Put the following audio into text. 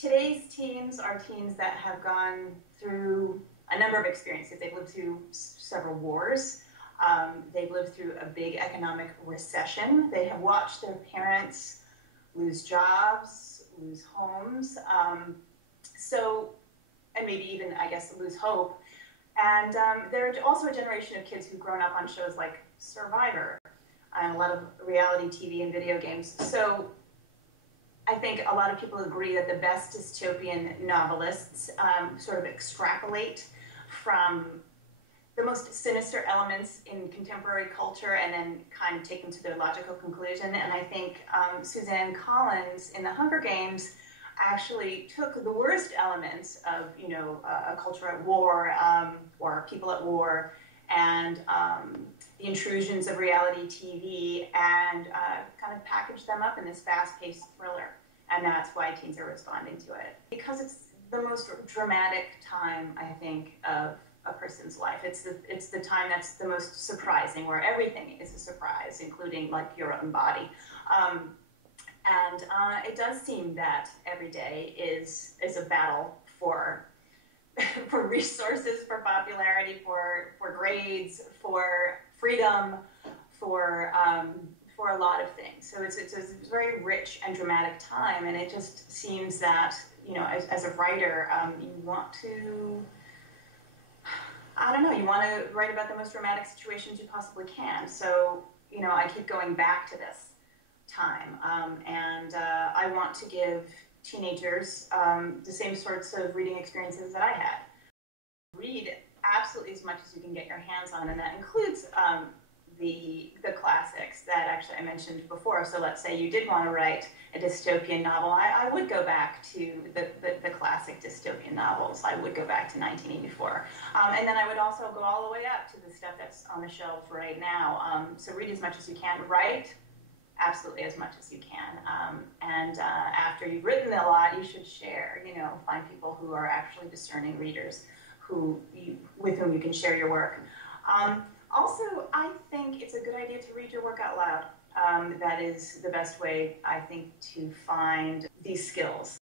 Today's teens are teens that have gone through a number of experiences. They've lived through several wars. They've lived through a big economic recession. They have watched their parents lose jobs, lose homes, and maybe even, I guess, lose hope. And they're also a generation of kids who've grown up on shows like Survivor and a lot of reality TV and video games. So I think a lot of people agree that the best dystopian novelists sort of extrapolate from the most sinister elements in contemporary culture and then kind of take them to their logical conclusion. And I think Suzanne Collins in The Hunger Games actually took the worst elements of, a culture at war or people at war and the intrusions of reality TV and kind of packaged them up in this fast-paced thriller. And that's why teens are responding to it. Because it's the most dramatic time, I think, of a person's life. It's the time that's the most surprising, where everything is a surprise, including like your own body. It does seem that every day is a battle for resources, for popularity, for grades, for freedom, for a lot of things. So it's a very rich and dramatic time, and it just seems that, as a writer, you want to, you want to write about the most dramatic situations you possibly can. So, I keep going back to this time, and I want to give teenagers the same sorts of reading experiences that I had. Read absolutely as much as you can get your hands on, and that includes the classics that actually I mentioned before. So let's say you did want to write a dystopian novel. I would go back to the classic dystopian novels. I would go back to 1984. And then I would also go all the way up to the stuff that's on the shelves right now. So read as much as you can. Write absolutely as much as you can. After you've written a lot, you should share, find people who are actually discerning readers with whom you can share your work. Also, I think it's a good idea to read your work out loud. That is the best way, I think, to find these skills.